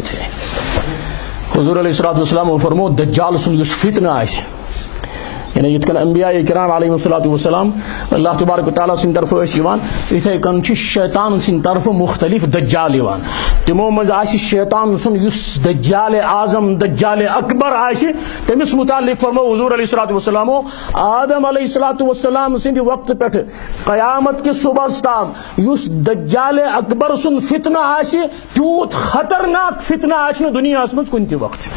رہے تھے. حضور علیہ الصلوۃ والسلام فرمو دجال سن یس فتنہ آئے یعنی یت کن انبیاء کرام علیہ الصلوۃ والسلام اللہ تبارک و تعالیٰ سن طرف یوان اتھے کن شیطان سن طرف مختلف دجال یوان تمو مز آسی شیطان سن یس دجال اعظم دجال اکبر آسی تمس متعلق فرمو حضور علیہ الصلوۃ والسلام آدم علیہ الصلوۃ والسلام سند وقت پٹھ قیامت کے صبح تام یس دجال اکبر سن فتنہ آسی تیوت خطرناک فتنہ آسی دنیا مز کن تہ وقت.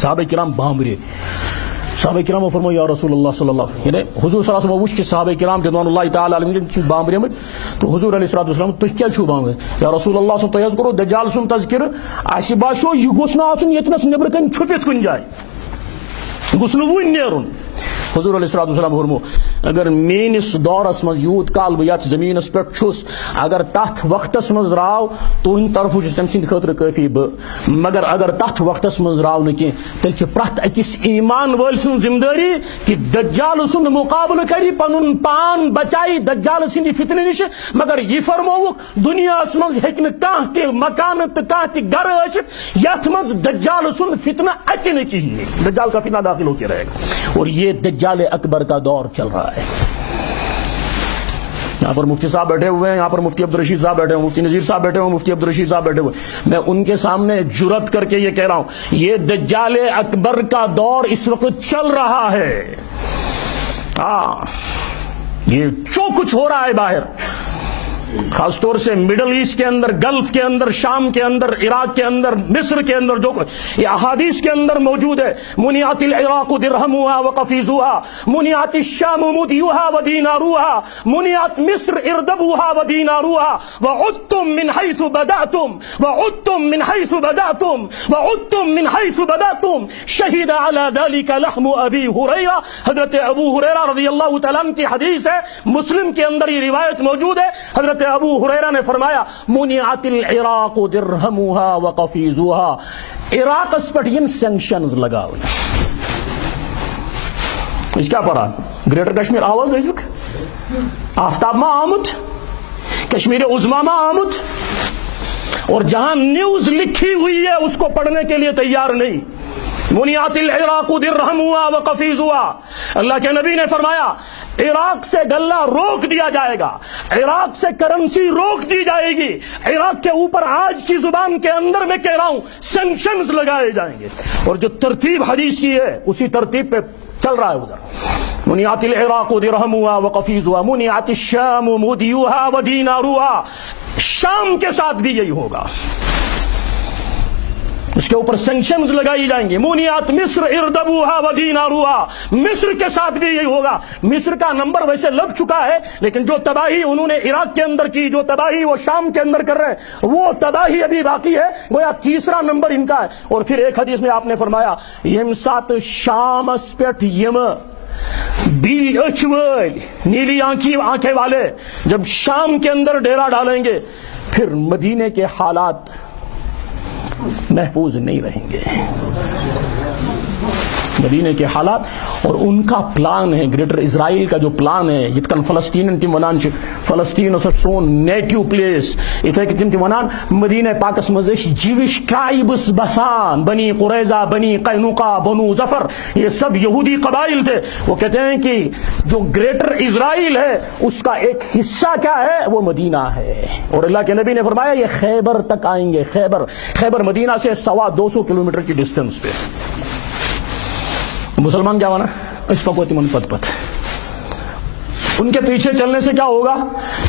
صحابہ کرام بامرے صحابہ کرام فرمو یا رسول اللہ صلی اللہ علیہ یعنی حضور صلی اللہ علیہ وسلم وچ کہ صحابہ کرام رضوان اللہ تعالی علیہم بامرے تو حضور علیہ الصلوۃ والسلام تہ کیا چھو بامرے یا رسول اللہ صلی اللہ علیہ وسلم دجال سن تذکر اسی باشو یہ گوس نہ آسن یتنس نبر کن چھپت کن جائے گوس نہ ون نیرن. حضور علیہ الصلوۃ والسلام فرمو اگر میانس دورس مز یوت کال بہ یت زمینس پہ چھس اگر تھ وقتس مز راو تہند طرف تم سند خاطر کافی مگر اگر تھ وقتس مز راو نہ کی تیل چھ پرت اکس ایمان ول سن ذمہ داری کہ دجال سن مقابلہ کری پنن پان بچائی دجال سند فتنہ نش مگر یہ فرمو دنیا مز ہیکہ نہ کانٛہہ تہ مکان تہ کانٛہہ تہ گھر ٲسِتھ یتھ مز دجال سن فتنہ اچ نہ چاہیے دجال کا فتنہ داخل ہو کے رہے گا اور یہ دجال اکبر کا دور چل رہا ہے. یہاں پر مفتی صاحب بیٹھے ہوئے ہیں, یہاں پر مفتی عبدالرشید صاحب بیٹھے ہوئے, مفتی نذیر صاحب بیٹھے ہوئے, مفتی عبدالرشید صاحب بیٹھے ہوئے. میں ان کے سامنے جرأت کر کے یہ کہہ رہا ہوں یہ دجال اکبر کا دور اس وقت چل رہا ہے. یہ جو کچھ ہو رہا ہے باہر خاص طور سے مڈل ایسٹ کے اندر, گلف کے اندر, شام کے اندر, عراق کے اندر, مصر کے اندر, جو کچھ یہ احادیث کے اندر موجود ہے. منعت العراق درہمها وقفیزها, منعت الشام مدیوها ودیناروها, منعت مصر اردبوها ودیناروها, وعدتم من حیث بدأتم, وعدتم من حیث بدأتم, وعدتم من حیث بدأتم. شہد على ذلك لحم ابی ہریرہ, حضرت ابو ہریرہ رضی اللہ تعالیٰ عنہ کی حدیث ہے, مسلم کے اندر یہ روایت موجود ہے. حضرت ابو ہریرہ نے فرمایا منعت العراق درہمها وقفیزها, عراق اس پر یم سینکشنز لگاو. اس کیا پڑھا گریٹر کشمیر آواز ہے آفتاب ما آمد, کشمیر عظما ما آمد, اور جہاں نیوز لکھی ہوئی ہے اس کو پڑھنے کے لیے تیار نہیں. منعت العراق درہمها وقفیزها, اللہ کے نبی نے فرمایا عراق سے غلہ روک دیا جائے گا, عراق سے کرنسی روک دی جائے گی, عراق کے اوپر آج کی زبان کے اندر میں کہہ رہا ہوں سینکشنز لگائے جائیں گے. اور جو ترتیب حدیث کی ہے اسی ترتیب پہ چل رہا ہے ادھر. منعت العراق درہمها وقفیزها, منعت الشام مدیوها ودیناروها, شام کے ساتھ بھی یہی ہوگا, اس کے اوپر سینکشنز لگائی جائیں گی. منعت مصر اردبوها ودیناروها, مصر کے ساتھ بھی یہی ہوگا. مصر کا نمبر ویسے لگ چکا ہے لیکن جو تباہی انہوں نے عراق کے اندر کی, جو تباہی وہ شام کے اندر کر رہے ہیں, وہ تباہی ابھی باقی ہے, گویا تیسرا نمبر ان کا ہے. اور پھر ایک حدیث میں آپ نے فرمایا یم سات شام اس پیٹھ یم بیلی اچھ ول, نیلی آنکھیں والے جب شام کے اندر ڈیرا ڈالیں گے پھر مدینے کے حالات محفوظ نہیں رہیں گے. مدینے کے حالات اور ان کا پلان ہے, گریٹر اسرائیل کا جو پلان ہے, یتکن فلسطین تم ونان فلسطین سون نیٹو پلیس, اتھے کہ تم ونان مدینہ پاکس مز جیوش ٹرائبس بسان, بنی قریظہ, بنی قینقاع, بنو ظفر, یہ سب یہودی قبائل تھے. وہ کہتے ہیں کہ جو گریٹر اسرائیل ہے اس کا ایک حصہ کیا ہے, وہ مدینہ ہے. اور اللہ کے نبی نے فرمایا یہ خیبر تک آئیں گے. خیبر مدینہ سے 250 کلومیٹر کی ڈسٹنس پہ. مسلمان کیا مانا اس پکوتی من پت پت, ان کے پیچھے چلنے سے کیا ہوگا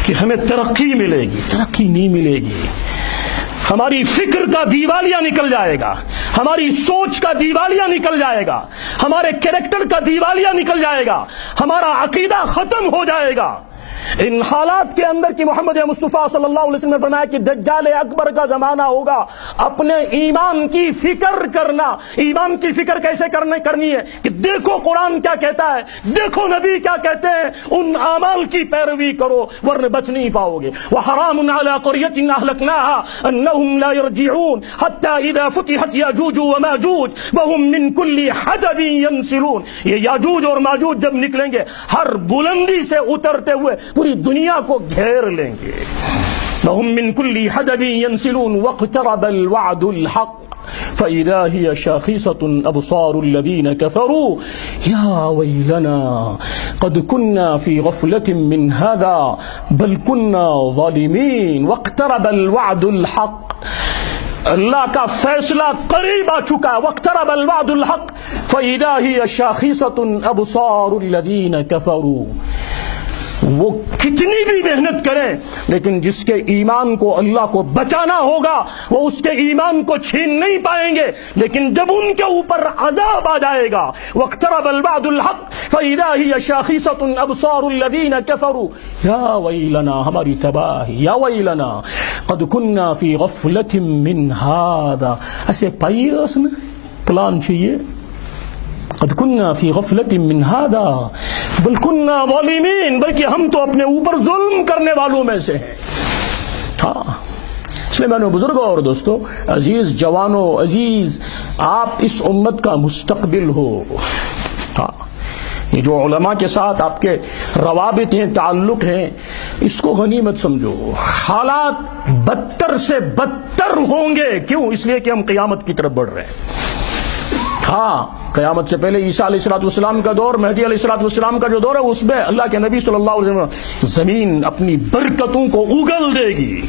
کہ ہمیں ترقی ملے گی. ترقی نہیں ملے گی, ہماری فکر کا دیوالیہ نکل جائے گا, ہماری سوچ کا دیوالیہ نکل جائے گا, ہمارے کریکٹر کا دیوالیہ نکل جائے گا, ہمارا عقیدہ ختم ہو جائے گا. ان حالات کے اندر کی محمد مصطفیٰ صلی اللہ علیہ وسلم نے فرمایا کہ دجال اکبر کا زمانہ ہوگا. اپنے ایمان کی فکر کرنا. ایمان کی فکر کیسے کرنی ہے کہ دیکھو قرآن کیا کہتا ہے, دیکھو نبی کیا کہتے ہیں, ان اعمال کی پیروی کرو ورنہ بچ نہیں پاؤ گے. وحرام علی قریۃ اہلکناها انہم لا یرجعون حتی اذا فتحت یاجوج وماجوج وهم من کل حدب ینسلون. یہ یاجوج اور ماجوج جب نکلیں گے ہر بلندی سے اترتے ہوئے پوری دنیا کو گھیر لیں گے. وهم من كل حدب ينسلون واقترب الوعد الحق فإذا هي شاخصة أبصار الذين كفروا يا ويلنا قد كنا في غفلة من هذا بل كنا ظالمين واقترب الوعد الحق. اللہ کا فیصلہ قریب آ چکا. واقترب الوعد الحق فإذا هي شاخصة أبصار الذين كفروا. وہ کتنی بھی محنت کریں لیکن جس کے ایمان کو اللہ کو بچانا ہوگا وہ اس کے ایمان کو چھین نہیں پائیں گے. لیکن جب ان کے اوپر عذاب آ جائے گا واقترب الوعد الحق فإذا هي شاخصة أبصار الذين كفروا یا ویلنا ہماری تباہی یا ویلنا قد كنا في غفلة من هذا. ایسے پائی اس نے پلان چاہیے. قد كنا في غفلة من هذا بل كنا ظالمين بلکہ ہم تو اپنے اوپر ظلم کرنے والوں میں سے ہیں. ہاں اس لیے میں نے بزرگوں اور دوستوں عزیز جوانوں عزیز آپ اس امت کا مستقبل ہو. ہاں یہ جو علماء کے ساتھ آپ کے روابط ہیں تعلق ہیں اس کو غنیمت سمجھو. حالات بدتر سے بدتر ہوں گے. کیوں؟ اس لیے کہ ہم قیامت کی طرف بڑھ رہے ہیں. ہاں قیامت سے پہلے عیسیٰ علیہ السلام کا دور مہدی علیہ السلام کا جو دور ہے اس میں اللہ کے نبی صلی اللہ علیہ وسلم زمین اپنی برکتوں کو اگل دے گی.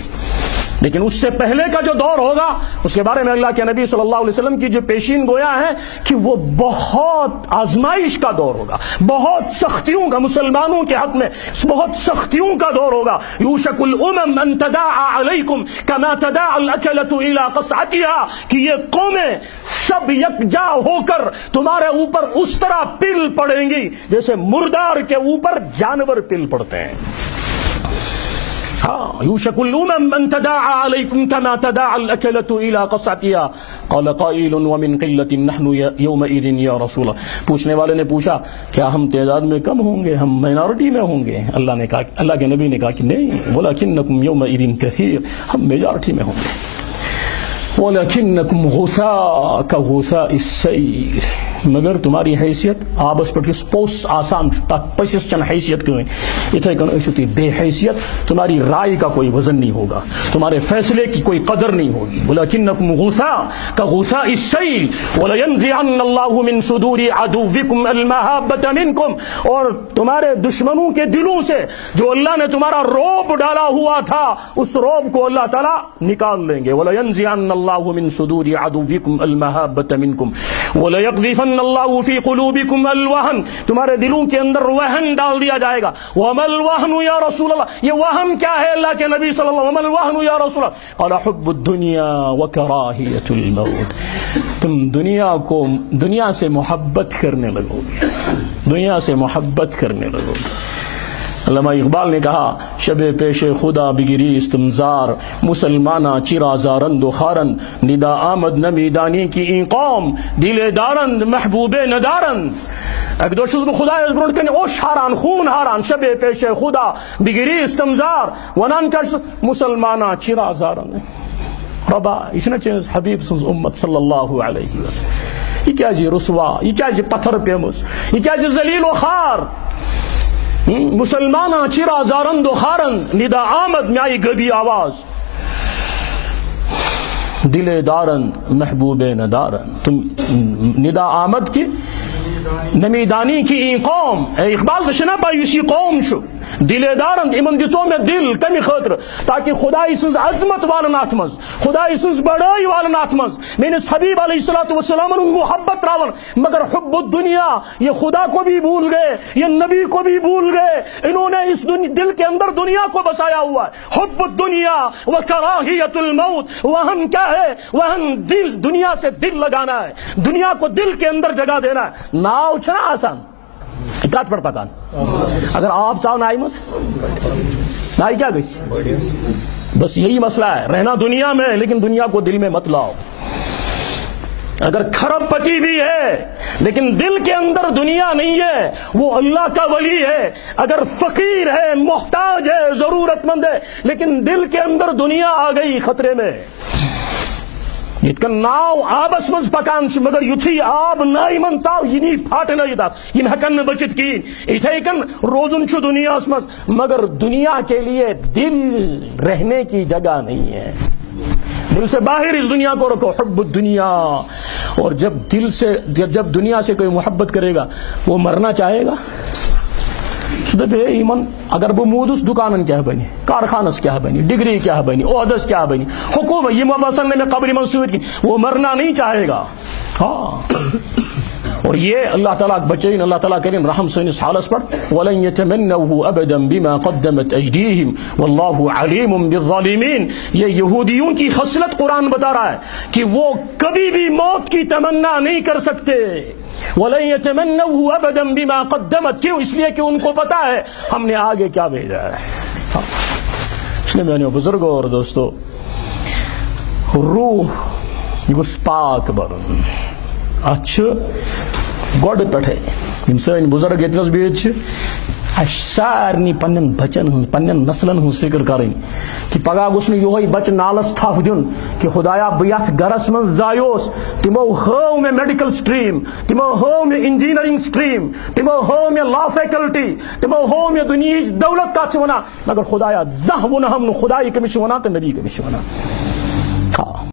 لیکن اس سے پہلے کا جو دور ہوگا اس کے بارے میں اللہ کے نبی صلی اللہ علیہ وسلم کی جو پیشین گویا ہے کہ وہ بہت آزمائش کا دور ہوگا, بہت سختیوں کا, مسلمانوں کے حق میں بہت سختیوں کا دور ہوگا. یوشک الامم ان تداعى علیکم کما تداعى الاکلۃ الى قصعتها, کہ یہ قومیں سب یکجا ہو کر تمہارے اوپر اس طرح پل پڑیں گی جیسے مردار کے اوپر جانور پل پڑتے ہیں. یوشک الامم ان تداعى علیکم کما تداعى الاکلۃ الى قصعتها قال قائل ومن قلة نحن یومئذ یا رسول اللہ. پوچھنے والے نے پوچھا کیا ہم تعداد میں کم ہوں گے, ہم مائنارٹی میں ہوں گے؟ اللہ نے کہا, اللہ کے نبی نے کہا کہ نہیں, ولکنکم یومئذ کثیر, ہم میجارٹی میں ہوں گے. وَلَكِنَّكُمْ غُثَاء كَغُثَاءِ السَّيْلِ, مگر تمہاری حیثیت آبس پر پوس آسان پسس چن حیثیت کیوں اتھے کن اشتی بے حیثیت, تمہاری رائے کا کوئی وزن نہیں ہوگا, تمہارے فیصلے کی کوئی قدر نہیں ہوگی. وَلَكِنَّكُمْ غُثَاء كَغُثَاءِ السَّيْلِ وَلَيَنزِعَنَّ اللَّهُ مِن صُدُورِ عَدُوِّكُمْ الْمَحَبَّةَ مِنكُمْ, اور تمہارے دشمنوں کے دلوں سے جو اللہ نے تمہارا روب ڈالا ہوا تھا اس روب کو اللہ تعالیٰ نکال لیں گے. وَلَيَنزِعَنَّ اللَّهُ مِن صُدُورِ عَدُوِّكُمْ الْمَحَبَّةَ مِنكُمْ وَلَيَقْذِفَنَّ اللہ فی قلوبکم الوہن, تمہارے دلوں کے اندر وہن ڈال دیا جائے گا. وما الوہن یا رسول اللہ, یہ وہن کیا ہے اللہ کے نبی صلی اللہ علیہ وسلم؟ وما الوہن یا رسول اللہ, قال حب الدنیا وکراہیت الموت, تم دنیا سے محبت کرنے لگو گے, دنیا سے محبت کرنے لگو گے. علامہ اقبال نے کہا شب پیش خدا بگریست تمزار, مسلمانہ چرا زارند و خارند, ندا آمد نمی دانی کی این قوم, دل دارند محبوب ندارند. ایک دو شزب خدا از برند کنی اوش ہاران خون ہاران, شب پیش خدا بگریست تمزار ونان کش مسلمانہ چرا زارند. ربا اتنا چیز حبیب سنز امت صلی اللہ علیہ وسلم, یہ کیا جی رسوا, یہ کیا جی پتھر پیمس, یہ کیا جی ذلیل و خار. مسلمانہ چرا زارند و خارند, ندا آمد میں آئی گبی آواز, دل دارند محبوب ندارند. تم ندا آمد کی نمیدانی کی این قوم, اقبال سے شنا پائی اسی قوم شو, دل دارند امن دیتوں میں دل کمی خطر, تاکہ خدای سنز عظمت والا ناتمز, خدای سنز بڑائی والا ناتمز, میں نے حبیب علیہ السلام ان محبت راون. مگر حب الدنیا, یہ خدا کو بھی بھول گئے, یہ نبی کو بھی بھول گئے, انہوں نے اس دل کے اندر دنیا کو بسایا ہوا ہے. حب الدنیا وکراہیت الموت, وہن کیا ہے؟ وہن دل, دنیا سے دل لگانا ہے, دنیا کو دل کے اندر جگہ دینا ہے. ناؤ چھنا آسان کات پڑ پکان, اگر آپ چاہو نائی مس نائی کیا گئی, بس یہی مسئلہ ہے, رہنا دنیا میں لیکن دنیا کو دل میں مت لاؤ. اگر کھرب پتی بھی ہے لیکن دل کے اندر دنیا نہیں ہے, وہ اللہ کا ولی ہے. اگر فقیر ہے, محتاج ہے, ضرورت مند ہے, لیکن دل کے اندر دنیا آ گئی خطرے میں. یت کن ناو آبس مز پکان مگر یتھی آب نائی من ژاو یہ نی پھاٹن یم ہیکن نہ بچت کہین اتھے کن روزن چھ دنیا مز مگر دنیا کے لیے دل رہنے کی جگہ نہیں ہے. دل سے باہر اس دنیا کو رکھو. حب الدنیا. اور جب دنیا سے کوئی محبت کرے گا وہ مرنا چاہے گا. ایمن اگر بہ مودس دکانن کیا بنی, کارخانس کیا بنی, ڈگری کیا بنی, عہدس کیا بنی, حکومت یہ بسن میں قبر من سوت کی وہ مرنا نہیں چاہے گا. ہاں اور یہ اللہ تعالیٰ بچین, اللہ تعالیٰ کریم رحم سنس حالس پر وَلَن يَتَمَنَّوْهُ أَبَدًا بِمَا قَدَّمَتْ أَيْدِيهِمْ وَاللَّهُ عَلِيمٌ بِالظَّالِمِينَ. یہ یہودیوں کی خصلت قرآن بتا رہا ہے کہ وہ کبھی بھی موت کی تمنا نہیں کر سکتے. وَلَن يَتَمَنَّوْهُ أَبَدًا بِمَا قَدَّمَتْ. کیوں؟ اس لیے کہ ان کو پتا ہے ہم نے آگے کیا بھیجا ہے. اس لیے میانیو بزرگوں اور دوستو, روح یہ پاک برن اچھ گوڑ پٹھے یم سن بزرگ یتنس بہت سارنی پنن بچن پنن نسلن ہن فکر کریں کہ پگہ گوس یہ بچہ نالس تھپ دن کہ خدایا بہ یتھ گرس من زایوس تمو ہو میں میڈیکل سٹریم, تمو ہو میں انجینئرنگ سٹریم, تمو ہو میں لا فیکلٹی, تمو ہو میں دنیا دولت کا ونان مگر خدایا زہ ون ہم خدائی کمش ونان تو نبی کمش ونان. ہاں